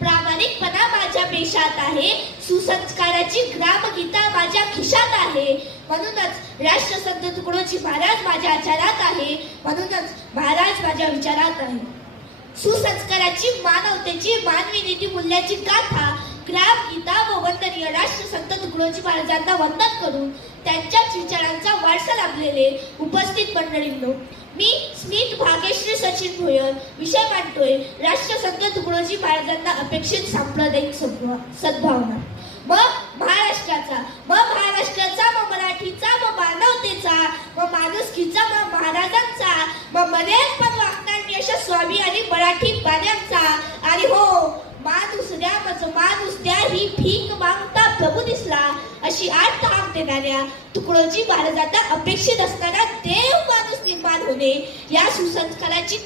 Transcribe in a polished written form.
प्रामाणिकपणा माझ्या पेशात आहे, सुसंस्काराची ग्रामगीता माझ्या खिशात आहे. म्हणूनच राष्ट्रसंत तुकडोजी महाराज माझ्या आचारात आहे, म्हणूनच महाराज माझ्या विचारात आहे. सुसंस्काराची, मानवतेची, मानवी नीती मूल्याची गाथा, ग्रामगीता व वंदनीय राष्ट्रसंत तुकडोजी महाराजांना वंदन करून त्यांच्याच विचारांचा वारसा लाभलेले उपस्थित मंडळींनो, मी स्मित भाग्यश्री सचिन भोयर विषय मांडतोय राष्ट्रसंत तुकडोजी महाराजांना अपेक्षित सांप्रदायिक सद्भावना. मग महाराष्ट्राचा, मग मराठीचा, मग मानवतेचा, मग माणुसकीचा, मग महाराजांचा, मग मरेल पण वागणार मी अशा स्वामी आणि मराठी बाण्यांचा. आणि हो, माणूस द्या ही भीक मागता प्रभू दिसला अशी आठ हाक देणाऱ्या तुकडोजी महाराजांना अपेक्षित असणारा देव माणूस निर्माण होणे, या सुसंस्काराची